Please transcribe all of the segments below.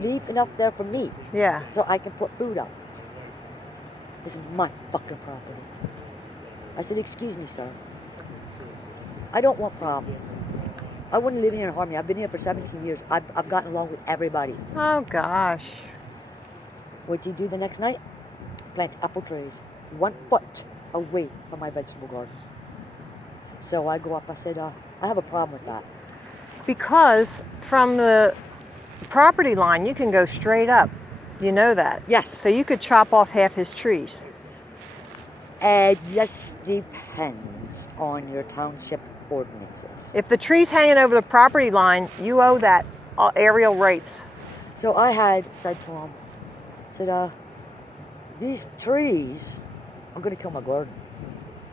leave enough there for me. Yeah. So I can put food out. This is my fucking property. I said, excuse me, sir. I don't want problems. I wouldn't live here in harmony. I've been here for 17 years. I've gotten along with everybody. Oh, gosh. What'd you do the next night? Plant apple trees 1 foot away from my vegetable garden. So I go up, I said, I have a problem with that. Because from the property line, you can go straight up. You know that? Yes. So you could chop off half his trees. It just depends on your township ordinances. If the tree's hanging over the property line, you owe that aerial rights. So I had said to him, these trees are going to kill my garden.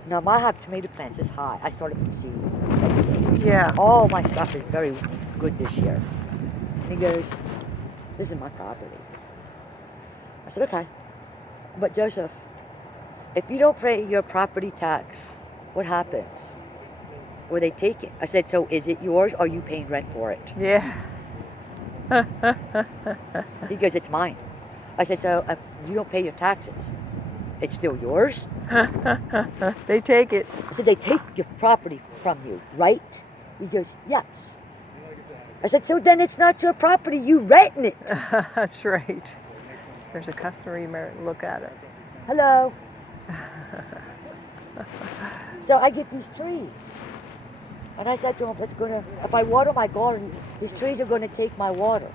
Now, I have tomato plants this high. I started from seed. Yeah. All my stuff is very good this year. And he goes, this is my property. I said, okay. But Joseph, if you don't pay your property tax, what happens? Or they take it. I said, so is it yours or are you paying rent for it? Yeah. He goes, it's mine. I said, so if you don't pay your taxes, it's still yours? They take it. I said, they take your property from you, right? He goes, yes. I said, so then it's not your property, you renting it. That's right. There's a customer, you might look at it. Hello. So I get these trees. And I said to him, if I water my garden, these trees are going to take my water.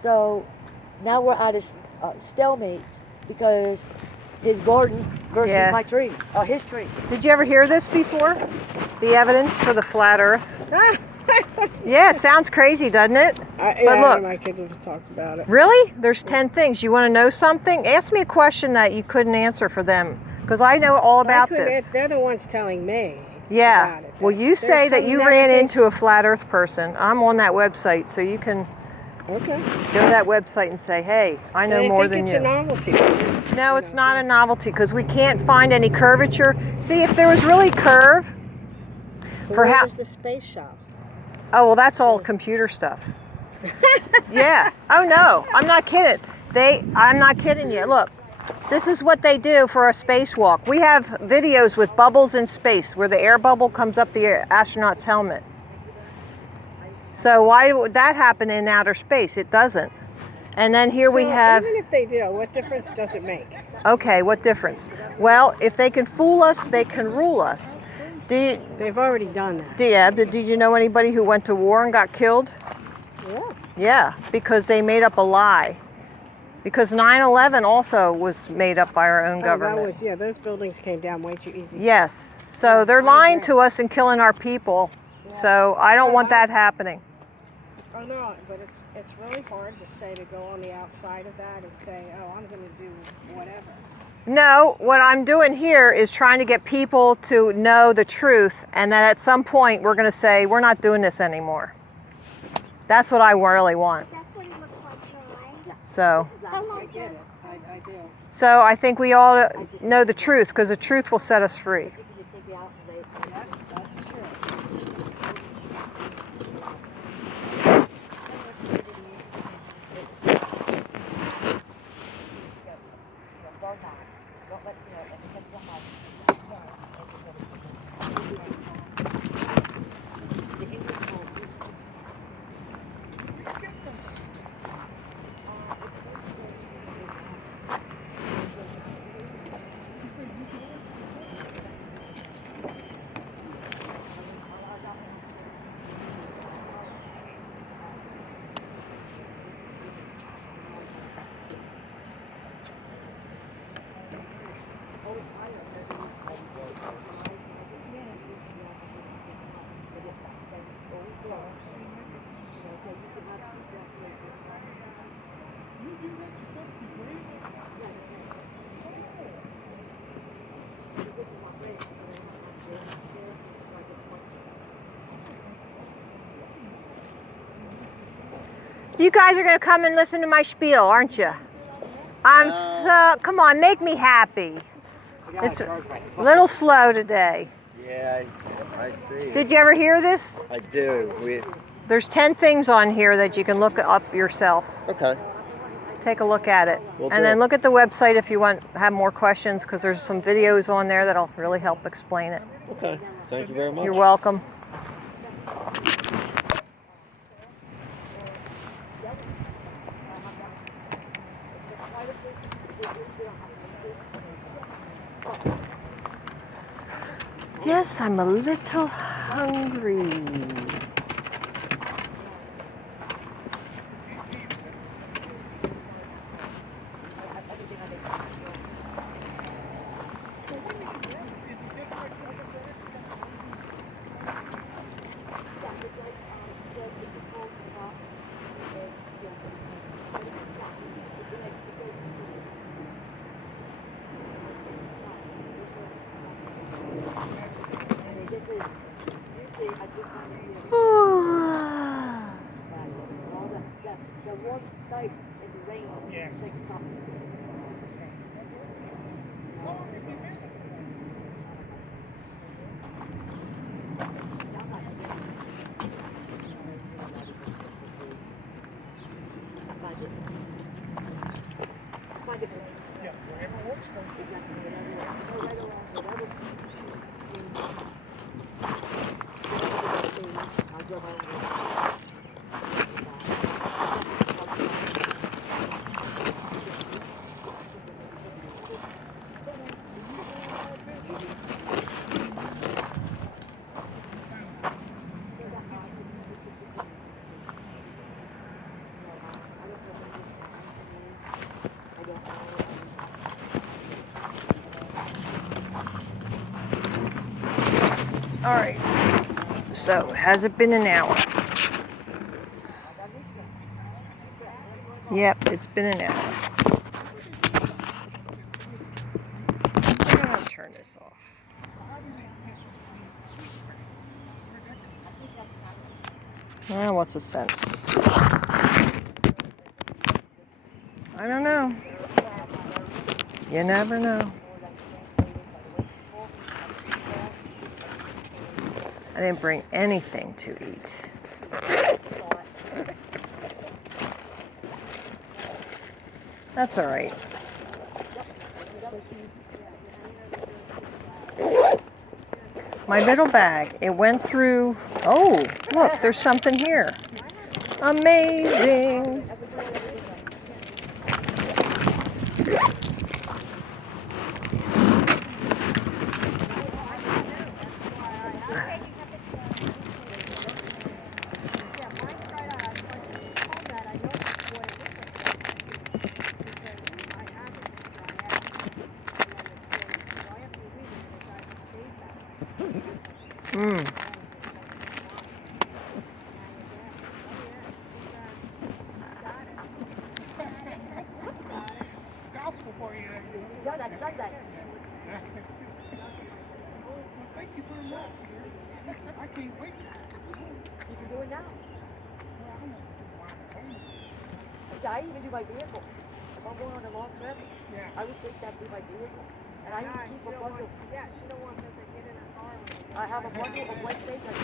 So now we're at a stalemate because his garden versus my tree, his tree. Did you ever hear this before? The evidence for the flat earth? Yeah, sounds crazy, doesn't it? But look, my kids have talked about it. Really? There's 10 things. You want to know something? Ask me a question that you couldn't answer for them, because I know all about this. They're the ones telling me. Yeah. About it. Well, you say that you ran into a flat earth person. I'm on that website, so you can go to that website and say, hey, I know more than you. It's a novelty. No, it's not a novelty because we can't find any curvature. See, if there was really curve, Where's the space shuttle? Oh, well, that's all computer stuff. Yeah. Oh, no, I'm not kidding. I'm not kidding you. Look, this is what they do for a spacewalk. We have videos with bubbles in space where the air bubble comes up the astronaut's helmet. So why would that happen in outer space? It doesn't. And then here we have... Even if they do, what difference does it make? Okay, what difference? Well, if they can fool us, they can rule us. They've already done that. Yeah, but did you know anybody who went to war and got killed? Yeah. Yeah, because they made up a lie. Because 9/11 also was made up by our own government. Those buildings came down way too easy. Yes, so they're lying to us and killing our people. So I don't want that happening. Oh no, but it's really hard to say, to go on the outside of that and say, oh, I'm going to do whatever. No, what I'm doing here is trying to get people to know the truth, and that at some point we're going to say, we're not doing this anymore. That's what I really want. That's what it looks like, right? So, I get it. I do. so I think we all know the truth, because the truth will set us free. Yes, that's true. You guys are going to come and listen to my spiel, aren't you? Come on, make me happy. It's a little slow today. Yeah, I see. Did you ever hear this? I do. There's 10 things on here that you can look up yourself. Okay. Take a look at it. Will And do. then look at the website if you have more questions, because there's some videos on there that'll really help explain it. Okay. Thank you very much. You're welcome. Yes, I'm a little hungry. All right, so has it been an hour? Yep, it's been an hour. I'm gonna turn this off. What's the sense? I don't know. You never know. I didn't bring anything to eat. That's all right. My little bag, it went through, oh, look, there's something here. Amazing. I even do my vehicle. If I'm going on a long trip, I would take that through my vehicle. And I even keep a bundle. Yeah, she don't want them to get in her car. I have a bundle of wet safe that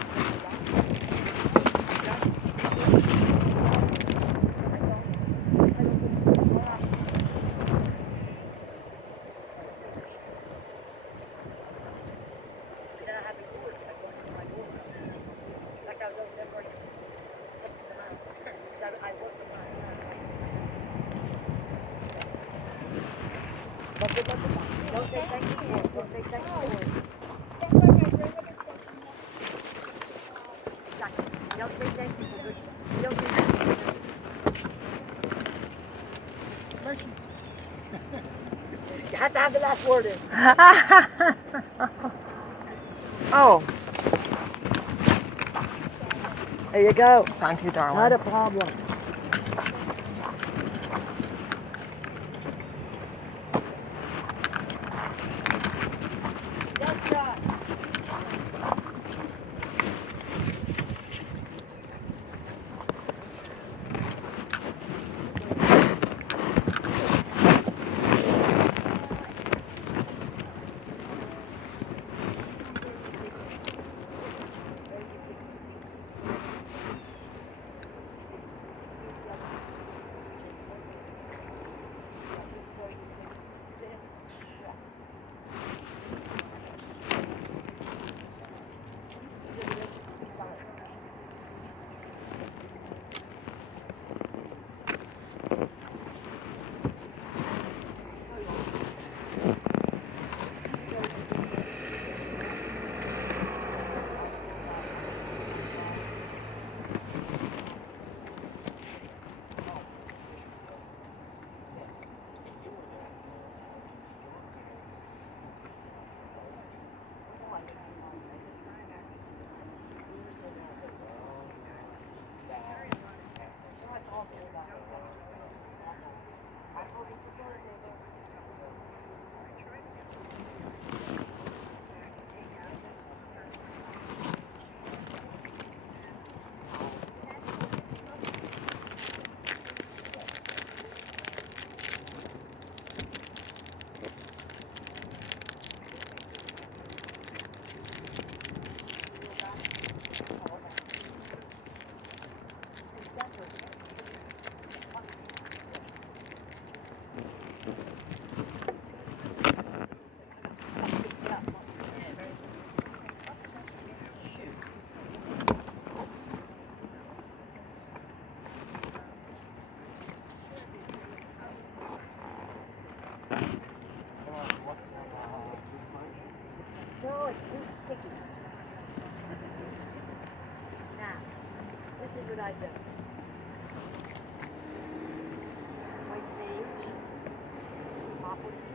don't say thank you for it. Don't say thank you for it. Exactly. Don't say thank you for good. Don't say thank you for good. You have to have the last word in. Oh, There you go. thank you, darling. Not a problem.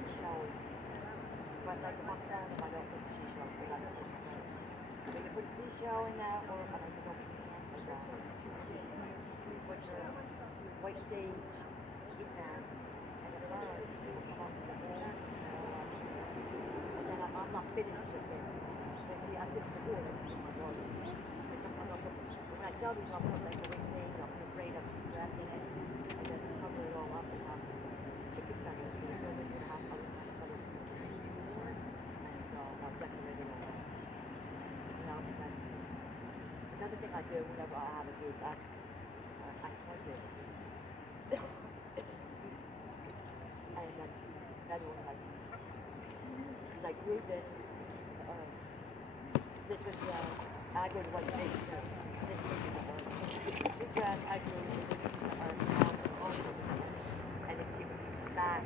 she's showing. But like if I'm selling them, I don't put the she's showing because I don't put the clothes. But you put she's showing now, or I don't know, like that. You put your white sage in that, and the birds will come up with the wall. And then I'm not finished with it. But see, this is a wool that I put in my garden. And sometimes I'll put, when I sell these, I'll put like the white sage, I'll put a braid of some grass in it, and then cover it all up and have chicken feathers. So it's always going to have other kind of feathers. And I'll decorate it all up. You know, and that's another thing I do whenever I have a group. I smudge it. And that's another one I use. Because I grew this. This was I grew the white sage. This was the big grass I grew and it's giving me back.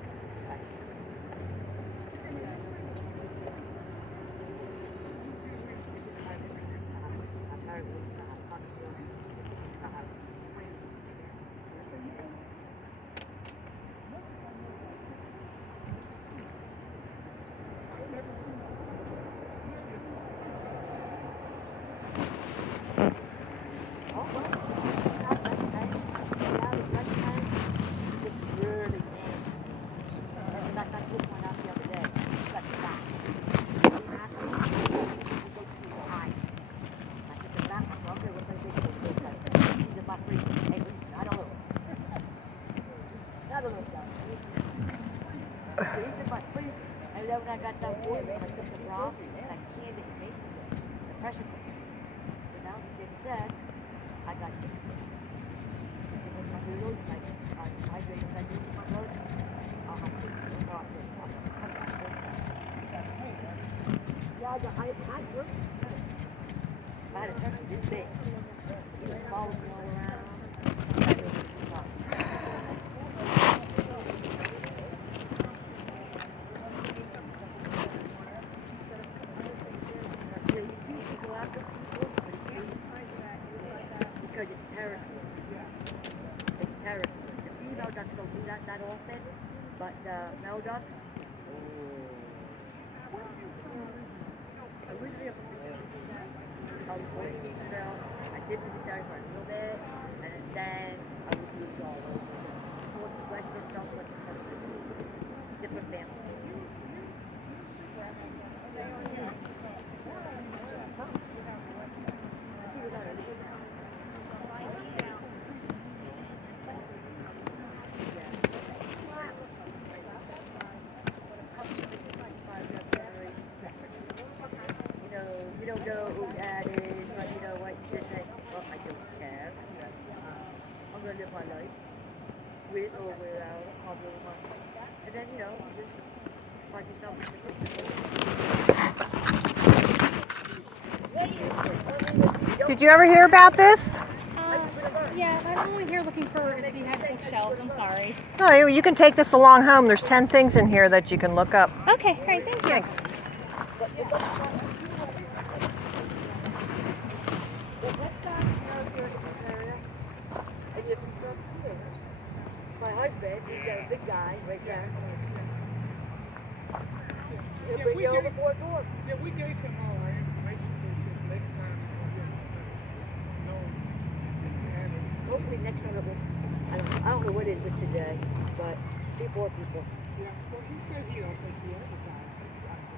And then when I got done boiling, I took the broth and I canned it and basted it. The pressure cooker. So now being said, I got chicken. So with my noodles and my hydrated veggies in my boat, I'll have chicken broth in. Yeah, I grew it. I had a turkey this big. He was following me all around. Because it's territory. It's territory. The female ducks don't do that often, but the male ducks. Originally, I was born in Israel. I did do the Saturday for a little bit, and then I would do it all over. Western, southwestern countries, different families. You don't know who that is, but you know what, you just say, oh, I don't care. I'm going to live my life, with or without, I'll do my, and then, you know, you just find yourself. Did you ever hear about this? Yeah, I'm only here looking for if you have bookshelves. I'm sorry. No, you can take this along home. There's 10 things in here that you can look up. Okay, great, thank you. Thanks. My husband, he's got a big guy right there. He'll bring you over for a tour. Yeah, we gave him all our information, so he says next time we'll get it. Hopefully next time I don't know what it is with today, but people are people. Yeah, well, he said he don't think he advertised.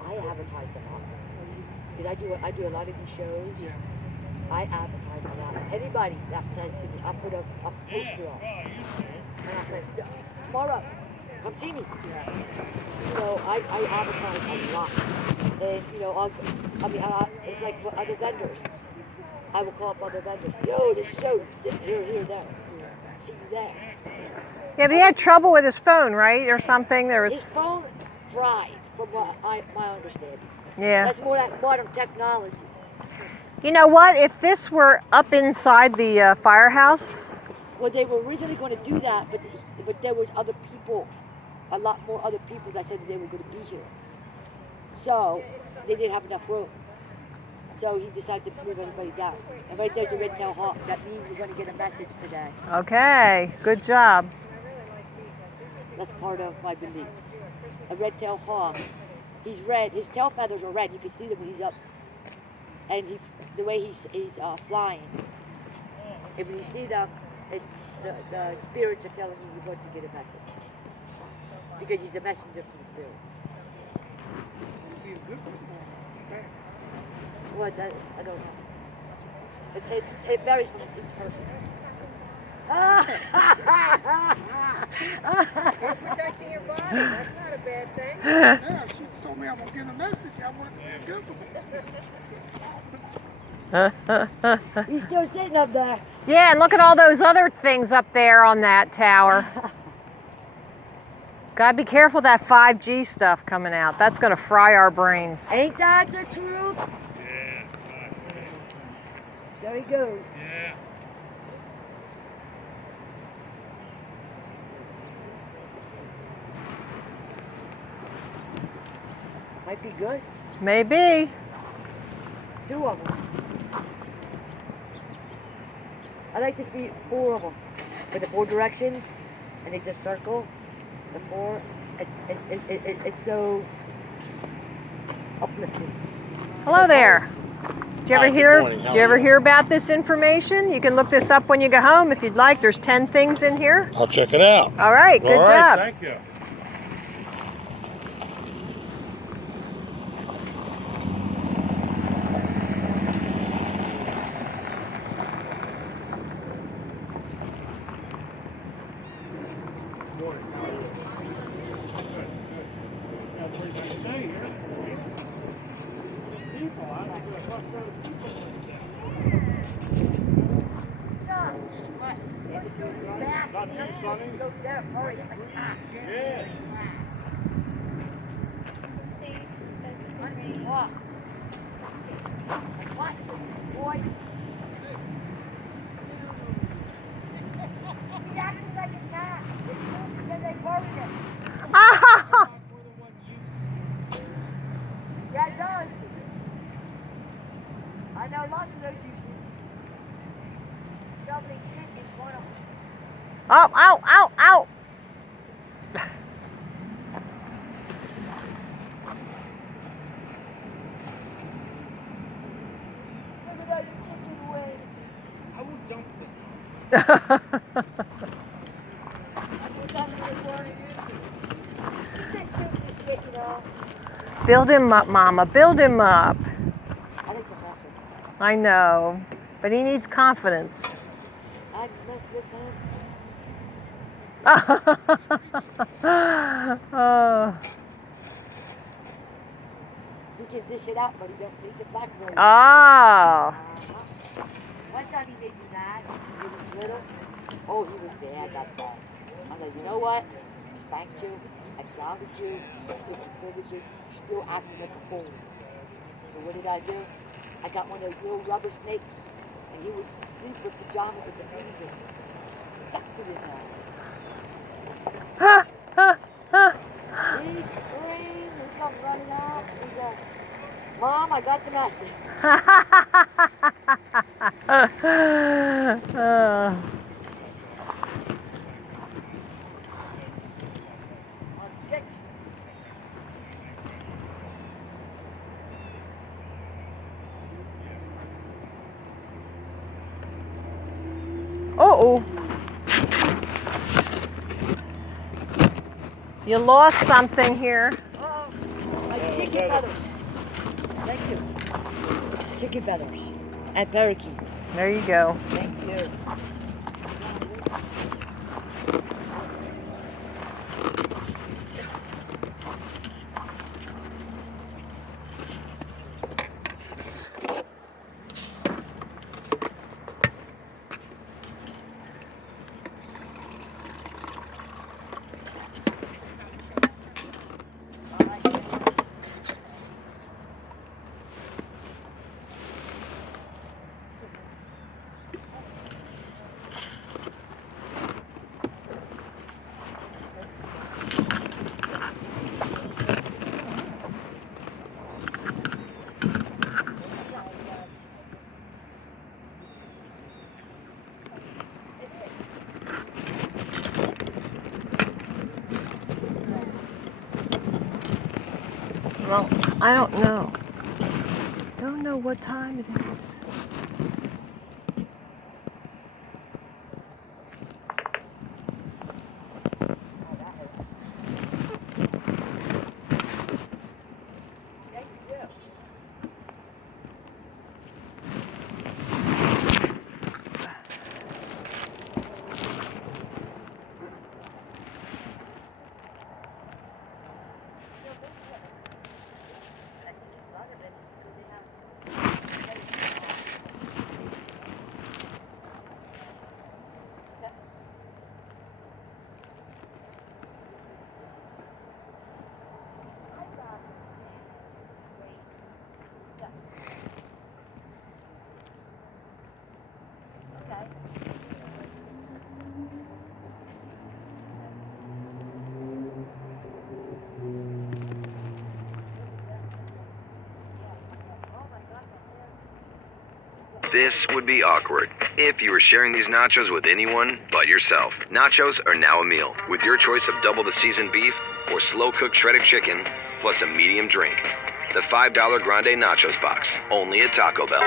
I advertise a lot. Because I do a lot of these shows. Yeah. I advertise a lot. Anybody that says to me, I'll put a poster up. And I say, tomorrow, come see me. You know, I advertise a lot. And, you know, it's like for other vendors. I will call up other vendors. Yo, this show's here, there. See you there. Yeah, but he had trouble with his phone, right? Or something. There was. His phone fried, from what my understanding. Yeah. That's more that modern technology. You know what? If this were up inside the firehouse. Well, they were originally going to do that, but there was other people, a lot more other people that said that they were going to be here. So they didn't have enough room. So he decided to move everybody down. And right there's a red-tailed hawk. That means we're going to get a message today. Okay, good job. That's part of my belief. A red-tailed hawk. He's red. His tail feathers are red. You can see them when he's up. And the way he's flying. And when you see them, it's the spirits are telling you you're going to get a message. Because he's a messenger from the spirits. He's a good one or bad. What? I don't know. It varies from each person. You're protecting your body. That's not a bad thing. Yeah, she told me I'm gonna get a message. I want it to be a good one. He's still sitting up there. Yeah, and look at all those other things up there on that tower. Gotta be careful of that 5G stuff coming out. That's gonna fry our brains. Ain't that the truth? Yeah. There he goes. Yeah. Might be good. Maybe. 2 of them. I like to see 4 of them. With the 4 directions, and they just circle. The 4. It's so uplifting. Hello there. Did you ever Hi, good hear? morning. How Did you are ever you? hear about this information? You can look this up when you go home if you'd like. There's 10 things in here. I'll check it out. All right. Good All right, job. thank you. Not too sunny. Yeah. Boy. He's acting like a cat. Because they buried him. Yeah, it does. I know lots of those uses. Shoveling shit is one of them. Oh, ow, ow, ow. Look at those chicken wings. I will dump this. That's what I'm really He's just shooting the shit, you know. Build him up, Mama. Build him up. I like the muscle. I know, but he needs confidence. I mess with him. Oh. He can dish it out, but he can blackboard it. Oh. One time he made me mad when he was little. Oh, he was bad that ball. I'm like, you know what? I spanked you, I grounded you, different privileges, you're still acting like a fool. So what did I do? I got one of those little rubber snakes, and he would sleep with pajamas with the fleas in. Stuck to his head. He screamed, he come running out. He's like, Mom, I got the message. Uh-oh. You lost something here. Oh, my chicken feathers. Thank you. Chicken feathers and parakeet. There you go. Thank you. Well, I don't know. Don't know what time it is. This would be awkward if you were sharing these nachos with anyone but yourself. Nachos are now a meal with your choice of double the seasoned beef or slow-cooked shredded chicken plus a medium drink. The $5 Grande Nachos box, only at Taco Bell.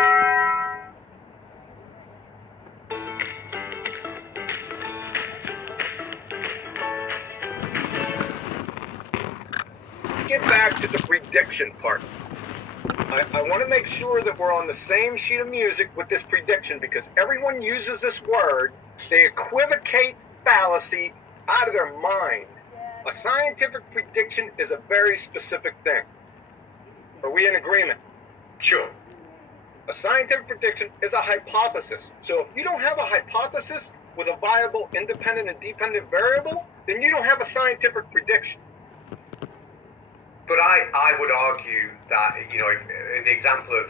Get back to the prediction part. I want to make sure that we're on the same sheet of music with this prediction because everyone uses this word. They equivocate fallacy out of their mind. A scientific prediction is a very specific thing. Are we in agreement? Sure. A scientific prediction is a hypothesis. So if you don't have a hypothesis with a viable independent and dependent variable, then you don't have a scientific prediction. But I would argue that, in the example of,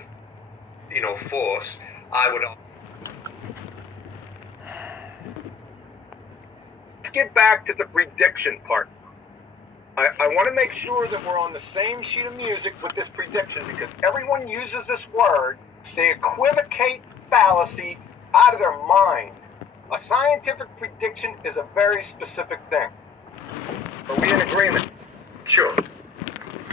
force, I would argue. Let's get back to the prediction part. I want to make sure that we're on the same sheet of music with this prediction because everyone uses this word. They equivocate fallacy out of their mind. A scientific prediction is a very specific thing. Are we in agreement? Sure.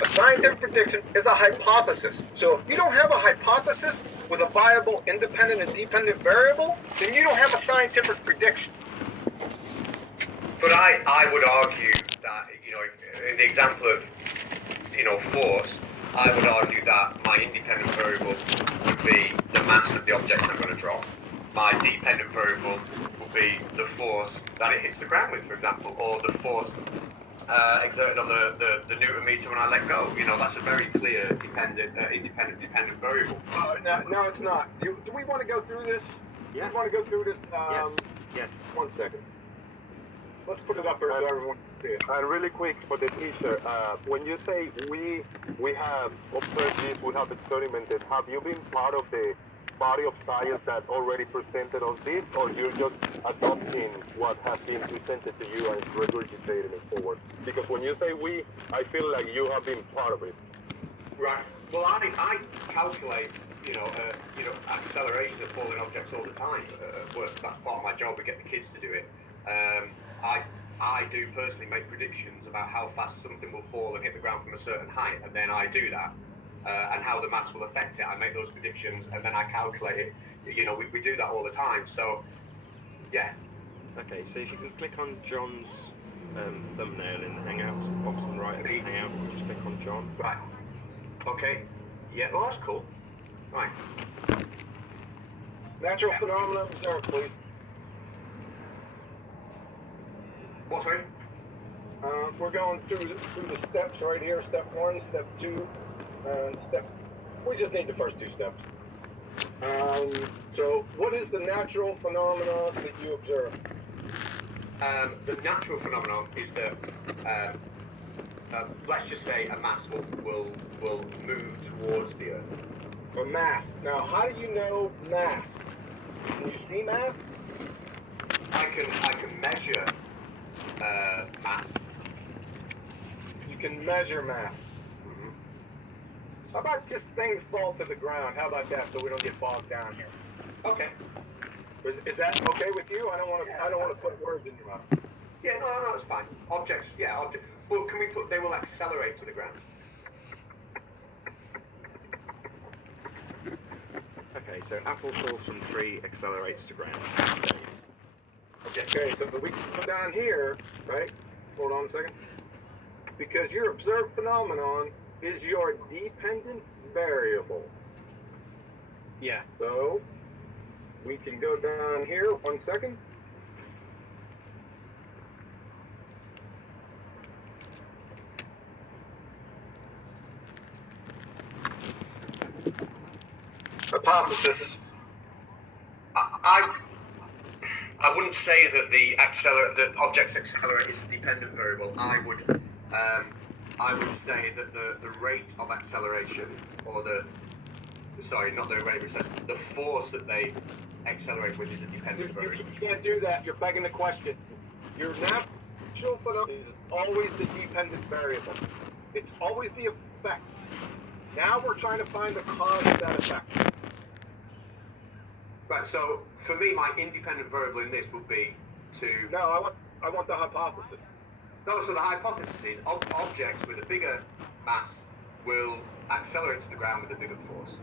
A scientific prediction is a hypothesis. So if you don't have a hypothesis with a viable independent and dependent variable, then you don't have a scientific prediction. But I would argue that, in the example of, force, I would argue that my independent variable would be the mass of the object I'm going to drop. My dependent variable would be the force that it hits the ground with, for example, or the force exerted on the Newton meter when I let go. That's a very clear independent variable. No, it's not. Do we want to go through this? Yeah. Do we want to go through this? Yes. 1 second. Let's put it up there so everyone can see it. And really quick for the teacher, when you say we have observed this, we have experimented, have you been part of the body of science that already presented us this, or you're just adopting what has been presented to you and regurgitating it forward? Because when you say we, I feel like you have been part of it. Right. Well, I calculate, acceleration of falling objects all the time. Work. That's part of my job. We get the kids to do it. I do personally make predictions about how fast something will fall and hit the ground from a certain height, and then I do that. And how the mass will affect it. I make those predictions and then I calculate it. We do that all the time. So, yeah. Okay, so if you can click on John's thumbnail in the Hangouts, bottom right of the Hangout, just click on John. Right. Okay. Yeah, well, that's cool. Right. Natural phenomena observed, please. What, sorry? We're going through the steps right here. Step 1, step 2, and we just need the first 2 steps. So what is the natural phenomena that you observe? The natural phenomenon is that, let's just say a mass will move towards the Earth. A mass. Now, how do you know mass? Can you see mass? I can measure mass. You can measure mass. How about just things fall to the ground? How about that, so we don't get bogged down here? Okay. Is that okay with you? I don't want to put words in your mouth. Yeah, no, it's fine. Objects. Well, can we put? They will accelerate to the ground. Okay, so apple falls from tree, accelerates to ground. Okay, so we can go down here, right? Hold on a second. Because your observed phenomenon is your dependent variable. Yeah. So we can go down here, 1 second. Hypothesis. I wouldn't say that the object's accelerate is a dependent variable. I would say that the rate of acceleration, or not the rate of acceleration, the force that they accelerate with is a dependent variable. You can't do that. You're begging the question. Your natural phenomenon is always the dependent variable. It's always the effect. Now we're trying to find the cause of that effect. Right, so for me, my independent variable in this would be to... No, I want the hypothesis. No, so the hypothesis is objects with a bigger mass will accelerate to the ground with a bigger force.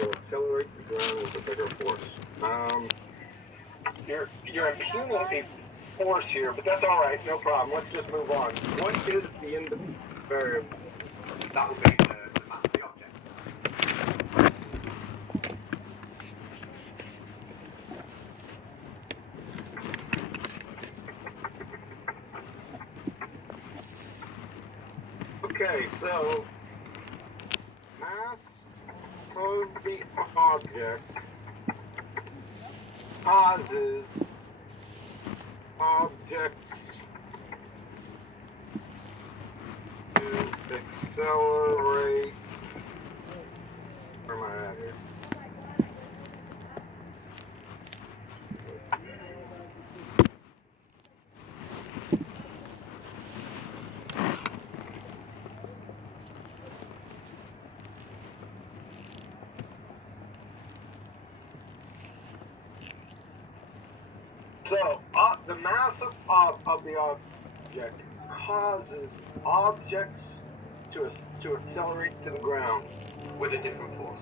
Will accelerate the ground with a bigger force. You're impugning a force here, but that's all right. No problem. Let's just move on. What is the independent variable? That would be the mass of the object. Okay, so mass of the object causes objects to accelerate. Where am I at here? So, the mass of the object causes objects to accelerate to the ground With a different force.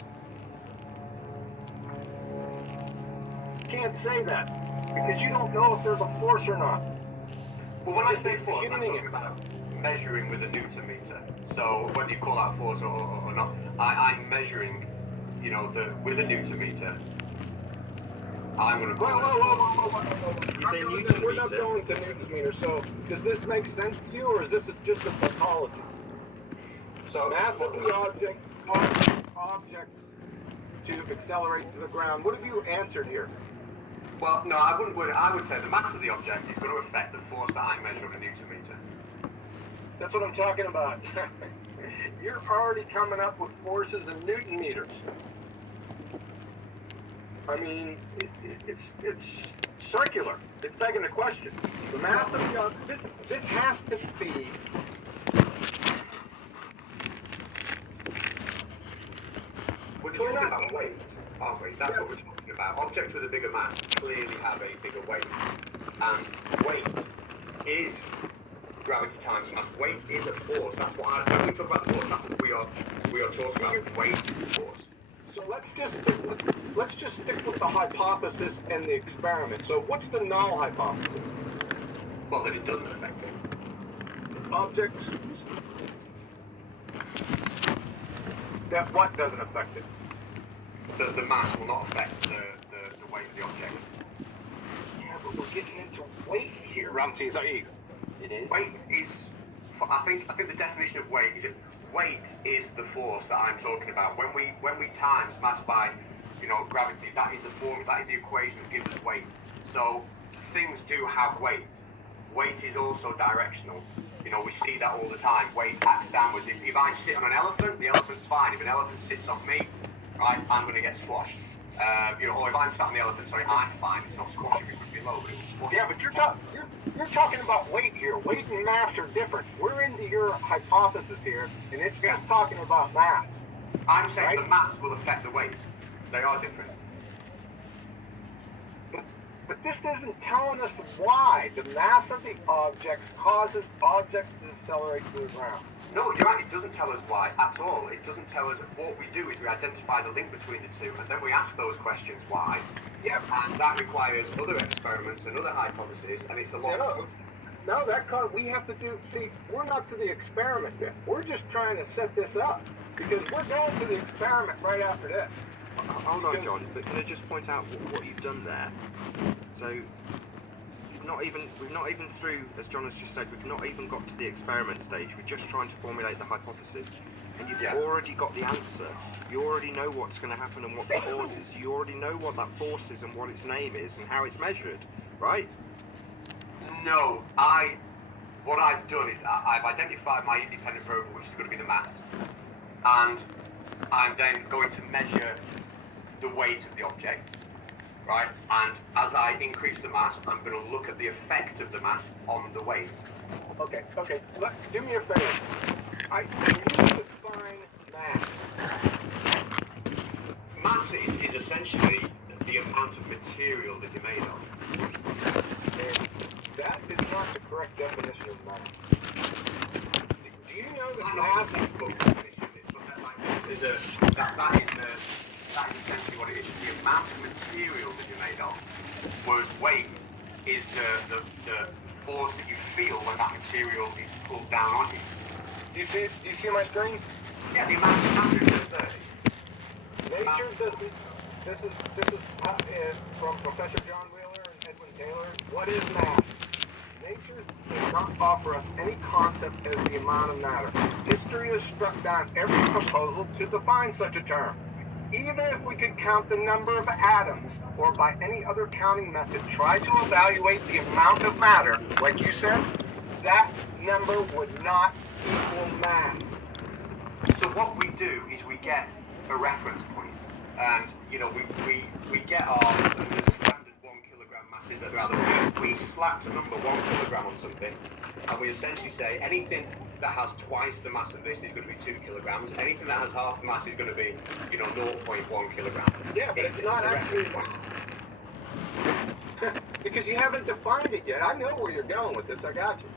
Can't say that because you don't know if there's a force or not. Well, when I say force, I'm talking about measuring with a Newton meter. So whether you call that force or not, I'm measuring, with a Newton meter. I'm going to call We're not going to Newton meter. So does this make sense to you, or is this just a tautology? So mass of the object causes objects to accelerate to the ground. What have you answered here? Well, no, I wouldn't. I would say the mass of the object is going to affect the force that I measure with a Newton meter. That's what I'm talking about. You're already coming up with forces in Newton meters. I mean, it's circular. It's begging the question. The mass of the object, this has to be. We're talking about weight, aren't we? That's what we're talking about. Objects with a bigger mass clearly have a bigger weight. And weight is gravity times mass. Weight is a force. That's what when we talk about force, that's what we are talking about. Weight is force. So let's just stick with the hypothesis and the experiment. So what's the null hypothesis? Well, that it doesn't affect it. Objects. That what doesn't affect it? The mass will not affect the weight of the object. Yeah, but we're getting into weight here. Ramsey, is that you? It is. Weight is. I think the definition of weight is weight is the force that I'm talking about. When we times mass by gravity, that is the formula, that is the equation that gives us weight. So things do have weight. Weight is also directional. We see that all the time. Weight acts downwards. If I sit on an elephant, the elephant's fine. If an elephant sits on me, right, I'm going to get squashed. Or if I'm sat on the elephant, sorry, I'm fine. It's not squashing me from below. Yeah, but you're You're talking about weight here. Weight and mass are different. We're into your hypothesis here, and it's just talking about mass. I'm saying Right? the mass will affect the weight. They are different. But this isn't telling us why the mass of the objects causes objects to decelerate to the ground. No, you're right, it doesn't tell us why at all. It doesn't tell us. What we do is we identify the link between the two, and then we ask those questions why. Yeah. And that requires other experiments and other hypotheses, and it's a lot of... No, that cause we have to do. See, we're not to the experiment yet. We're just trying to set this up because we're going to the experiment right after this. Hold on, John, but can I just point out what you've done there? So, we've not even through, as John has just said, we've not even got to the experiment stage. We're just trying to formulate the hypothesis. And you've already got the answer. You already know what's going to happen and what the cause is. You already know what that force is and what its name is and how it's measured, right? No, what I've done is I've identified my independent variable, which is going to be the mass, and I'm then going to measure the weight of the object, right? And as I increase the mass, I'm going to look at the effect of the mass on the weight. Okay. Do me a favor. I need to define mass. Mass is essentially the amount of material that you're made of. And that is not the correct definition of mass. Do you know that mass that is essentially what it is. The amount of material that you're made of. Whereas weight is the force that you feel when that material is pulled down on you. Do you see my screen? Yeah, the amount of matter is just there. Nature doesn't. This is from Professor John Wheeler and Edwin Taylor. What is mass? Nature does not offer us any concept as the amount of matter. History has struck down every proposal to define such a term. Even if we could count the number of atoms, or by any other counting method, try to evaluate the amount of matter, like you said, that number would not equal mass. So what we do is we get a reference point, and we get our standard 1 kilogram masses that are out there. We slap the number 1 kilogram on something, and we essentially say anything that has twice the mass of this is going to be 2 kilograms. Anything that has half the mass is going to be, 0.1 kilogram. Yeah, but it's not actually. Because you haven't defined it yet. I know where you're going with this. I got you.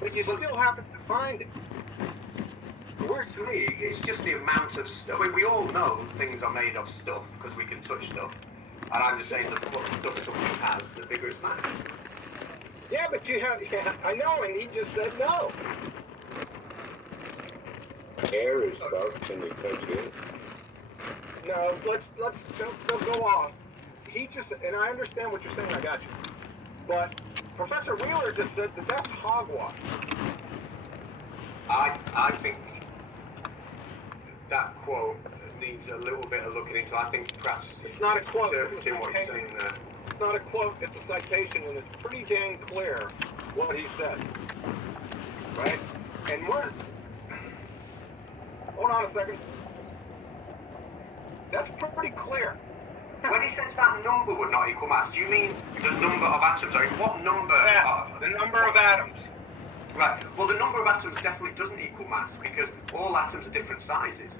But you still haven't defined it. To me, it's just the amount of stuff. I mean, we all know things are made of stuff because we can touch stuff. And I'm just saying that the more stuff something has, the bigger its mass. Yeah, but you have. Yeah, I know, and he just said no. Air is stuff. Can you touch it? No, don't go off. He just, and I understand what you're saying. I got you. But Professor Wheeler just said that that's hogwash. I think that quote needs a little bit of looking into. I think perhaps it's not a quote. It's what he's saying there. It's not a quote. It's a citation, and it's pretty dang clear what he said. Right? And hold on a second. That's pretty clear. When he says that number would not equal mass, do you mean the number of atoms? Sorry, what number? The number of atoms. Right. Well, the number of atoms definitely doesn't equal mass because all atoms are different sizes.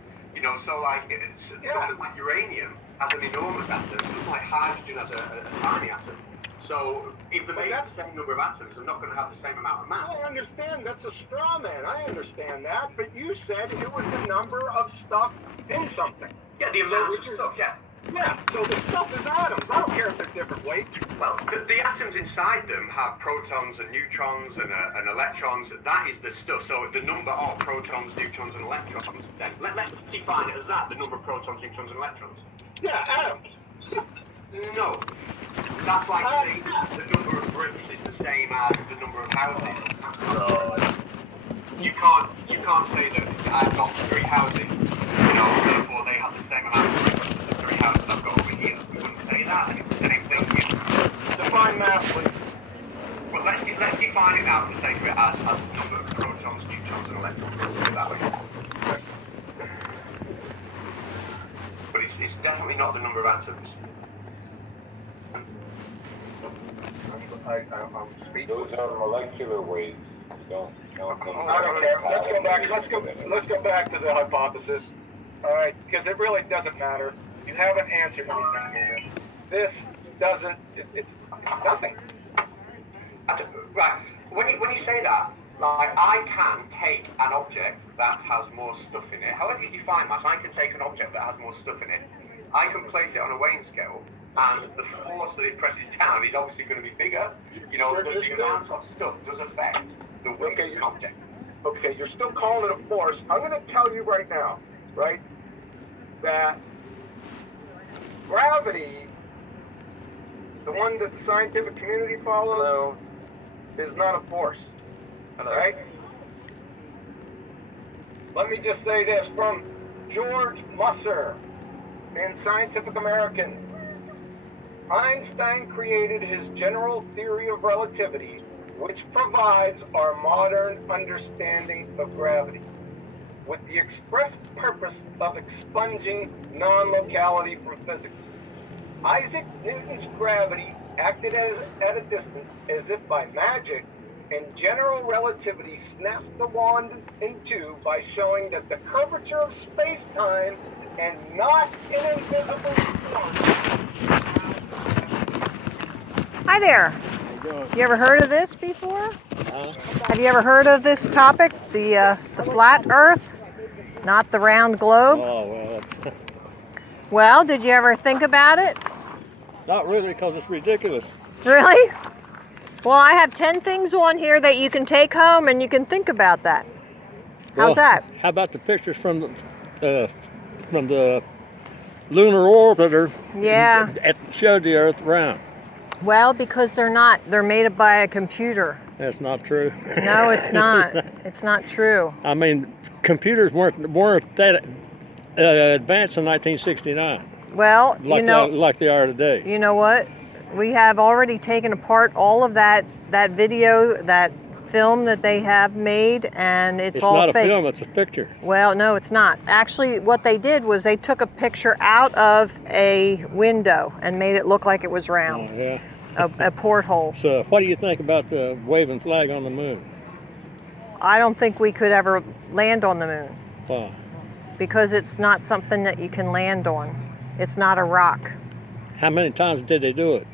So like something like uranium has an enormous atom, something like hydrogen has a tiny atom. So if they make the same number of atoms, they're not going to have the same amount of mass. I understand that's a straw man. I understand that, but you said it was the number of stuff in something. Yeah, the amount of stuff. Yeah. Yeah, so the stuff is atoms. I don't care if they're different weights. Well, the atoms inside them have protons and neutrons and electrons. That is the stuff. So the number of protons, neutrons, and electrons. Then let's define it as that: the number of protons, neutrons, and electrons. Yeah, atoms. No, that's like saying the number of bricks is the same as the number of houses. You can't say that I've got 3 houses. Therefore they have the same amount of bricks as the 3 houses I've got over here. We wouldn't say that. And it's the same thing here. Define mass, please. Well, let's define it now for the sake of it as the number of protons, neutrons, and electrons. Let's do it that way. But it's definitely not the number of atoms. I'm speechless. Those are molecular weights. Don't. I don't care. Let's go back. Let's go back to the hypothesis. All right, because it really doesn't matter. You haven't answered anything here. This doesn't. It's nothing. Right. When you say that, like I can take an object that has more stuff in it. However you define mass, I can take an object that has more stuff in it. I can place it on a weighing scale, and the force that it presses down is obviously going to be bigger. You know, the amount of stuff does affect the weight of an object. Okay, you're still calling it a force. I'm going to tell you right now, right, that gravity, the one that the scientific community follows, is not a force. Right? Let me just say this from George Musser in Scientific American. Einstein created his general theory of relativity, which provides our modern understanding of gravity, with the express purpose of expunging non-locality from physics. Isaac Newton's gravity acted at a distance as if by magic, and general relativity snaps the wand in two by showing that the curvature of space-time and not an invisible force. Hi there. You ever heard of this before? Have you ever heard of this topic, the flat Earth, not the round globe? Oh, well, that's Well, did you ever think about it? not really, because it's ridiculous. Really? Well, I have 10 things on here that you can take home and you can think about that. How's that? How about the pictures from the lunar orbiter? Yeah. That showed the Earth round. Well, because they're not. They're made by a computer. That's not true. No, it's not. It's not true. I mean, computers weren't that advanced in 1969. Well, like they are today. You know what? We have already taken apart all of that video, that film that they have made, and it's all not fake. a film, it's a picture. Well, no, it's not. Actually, what they did was they took a picture out of a window and made it look like it was round. Oh, yeah. A porthole. So what do you think about the waving flag on the moon? I don't think we could ever land on the moon. Why? Because it's not something that you can land on. It's not a rock. How many times did they do it?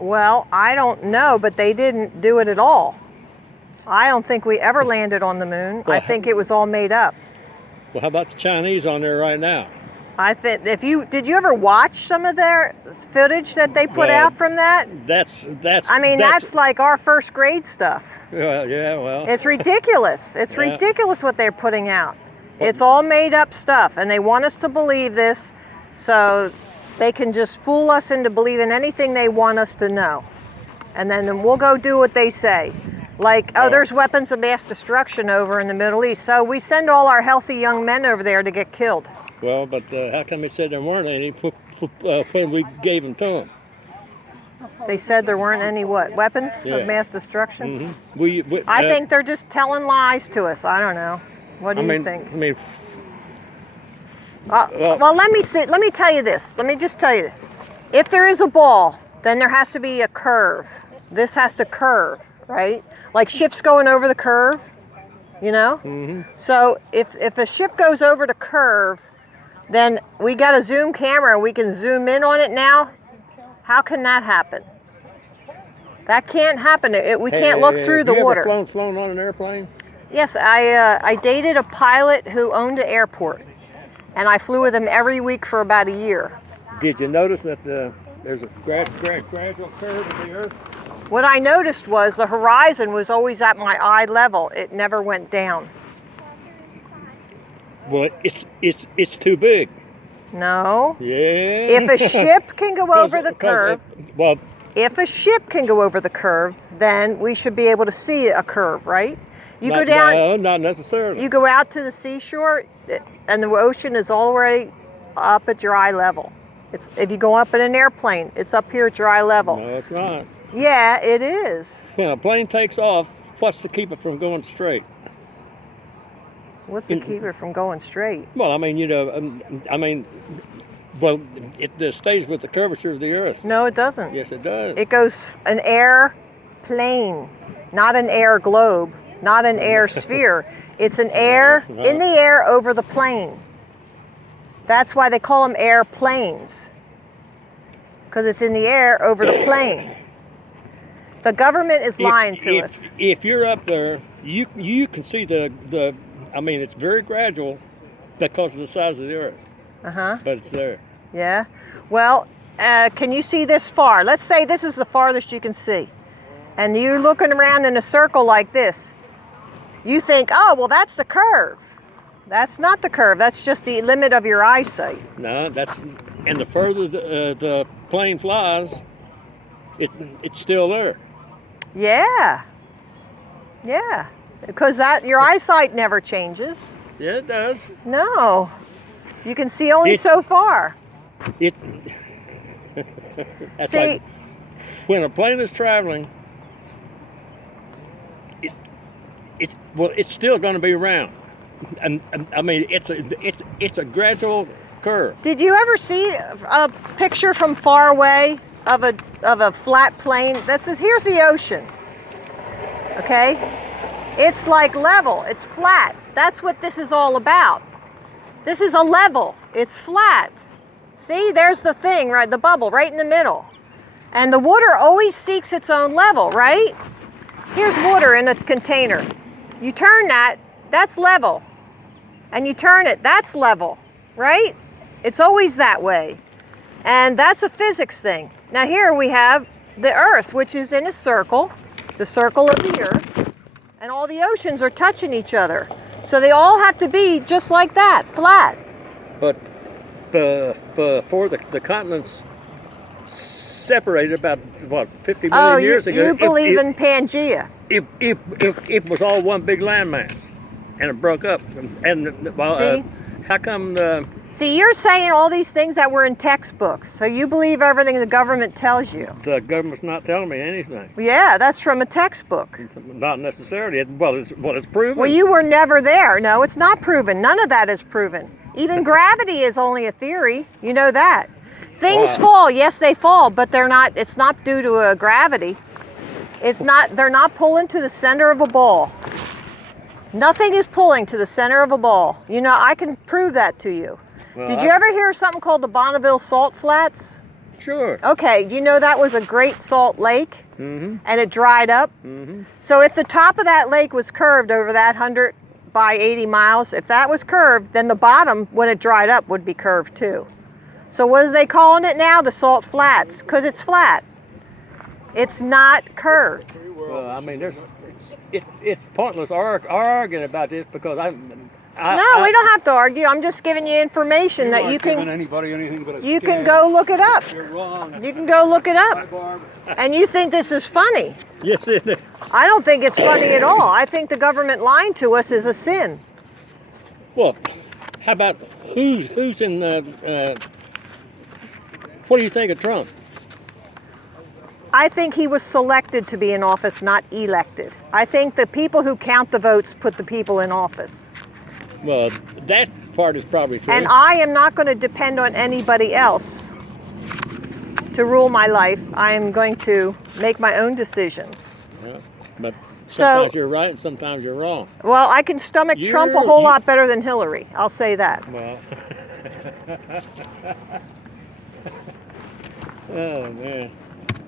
Well, I don't know, but they didn't do it at all. I don't think we ever landed on the moon. Well, I think it was all made up. Well, how about the Chinese on there right now? I think did you ever watch some of their footage that they put out from that? That's like our first grade stuff. Well. It's ridiculous. It's ridiculous what they're putting out. It's all made up stuff, and they want us to believe this, so they can just fool us into believing anything they want us to know. And then we'll go do what they say. Like, there's weapons of mass destruction over in the Middle East, so we send all our healthy young men over there to get killed. Well, but how come they said there weren't any when we gave them to them? They said there weren't any weapons of mass destruction? Mm-hmm. I think they're just telling lies to us. I don't know. What do you think? I mean, well, let me tell you this. Let me just tell you. If there is a ball, then there has to be a curve. This has to curve, right? Like ships going over the curve, you know? Mm-hmm. So if a ship goes over the curve, then we got a zoom camera and we can zoom in on it now. How can that happen? That can't happen. We can't look through the water. Have you ever flown on an airplane? Yes, I dated a pilot who owned an airport, and I flew with him every week for about a year. Did you notice that there's a gradual curve of the Earth? What I noticed was the horizon was always at my eye level. It never went down. Well, it's too big. No. Yeah. If a ship can go over the curve, if a ship can go over the curve, then we should be able to see a curve, right? You go down. No, not necessarily. You go out to the seashore, and the ocean is already up at your eye level. If you go up in an airplane, it's up here at your eye level. No, it's not. Yeah, it is. When a plane takes off, what's to keep it from going straight? What's to keep it from going straight? Well, I mean, Well, it stays with the curvature of the Earth. No, it doesn't. Yes, it does. It goes an air plane, not an air globe, not an air sphere. It's an air in the air over the plane. That's why they call them airplanes, because it's in the air over the plane. The government is lying to us. If you're up there, you can see the. I mean, it's very gradual because of the size of the Earth. But it's there. Yeah. Well, can you see this far? Let's say this is the farthest you can see, and you're looking around in a circle like this. You think, oh, well, that's the curve. That's not the curve. That's just the limit of your eyesight. No, and the further the plane flies, it's still there. Yeah. Yeah. Because your eyesight never changes. Yeah, it does. No. You can see only so far. That's see, like when a plane is traveling, it's still going to be round. I mean, it's a gradual curve. Did you ever see a picture from far away of a flat plane? Here's the ocean. Okay, it's like level. It's flat. That's what this is all about. This is a level. It's flat. See, there's the thing, right? The bubble right in the middle. And the water always seeks its own level, right? Here's water in a container. You turn that, that's level. And you turn it, that's level, right? It's always that way. And that's a physics thing. Now here we have the Earth, which is in a circle, the circle of the Earth, and all the oceans are touching each other. So they all have to be just like that, flat. But before the continents separated about, what, 50 million years ago? You believe in Pangea. It was all one big landmass, and it broke up. And well, see? How come See, you're saying all these things that were in textbooks, so you believe everything the government tells you. The government's not telling me anything? Yeah, that's from a textbook. Not necessarily. It's proven. Well, you were never there. No, it's not proven. None of that is proven. Even gravity is only a theory. You know that. Things fall. Yes, they fall, but they're not. It's not due to a gravity. It's not. They're not pulling to the center of a ball. Nothing is pulling to the center of a ball. You know, I can prove that to you. Well, did you ever hear something called the Bonneville Salt Flats? Sure. Okay, do you know that was a great salt lake? Mm-hmm. And it dried up? Mm-hmm. So if the top of that lake was curved over that 100 by 80 miles, if that was curved, then the bottom, when it dried up, would be curved too. So what are they calling it now? The Salt Flats, because it's flat. It's not curved. Well, I mean, it's pointless arguing about this because no, we don't have to argue. I'm just giving you information that you can. Anybody anything but a you can go look it up. You're wrong. You can go look it up. Hi, Barb. And you think this is funny? Yes, it is. I don't think it's funny at all. I think the government lying to us is a sin. Well, how about who's in the? What do you think of Trump? I think he was selected to be in office, not elected. I think the people who count the votes put the people in office. Well, that part is probably true. And I am not going to depend on anybody else to rule my life. I am going to make my own decisions. Yeah, but sometimes you're right and sometimes you're wrong. Well, I can stomach Trump a whole lot better than Hillary. I'll say that. Well. Oh, man.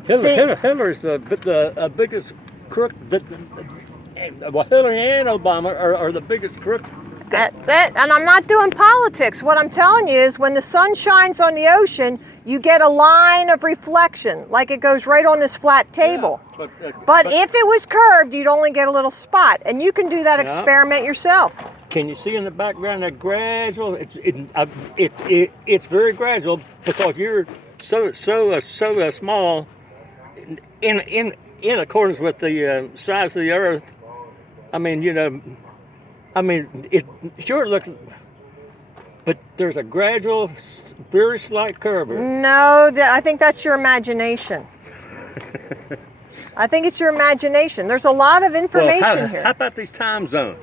Hillary's the biggest crook. Well, Hillary and Obama are the biggest crook. That's it. And I'm not doing politics. What I'm telling you is when the sun shines on the ocean, you get a line of reflection, like it goes right on this flat table. Yeah, but if it was curved, you'd only get a little spot. And you can do that experiment yourself. Can you see in the background that gradual? It's very gradual because you're so small in accordance with the size of the Earth. I mean, you know. I mean, it looks, but there's a gradual, very slight curve. No, I think that's your imagination. I think it's your imagination. There's a lot of information here. How about these time zones?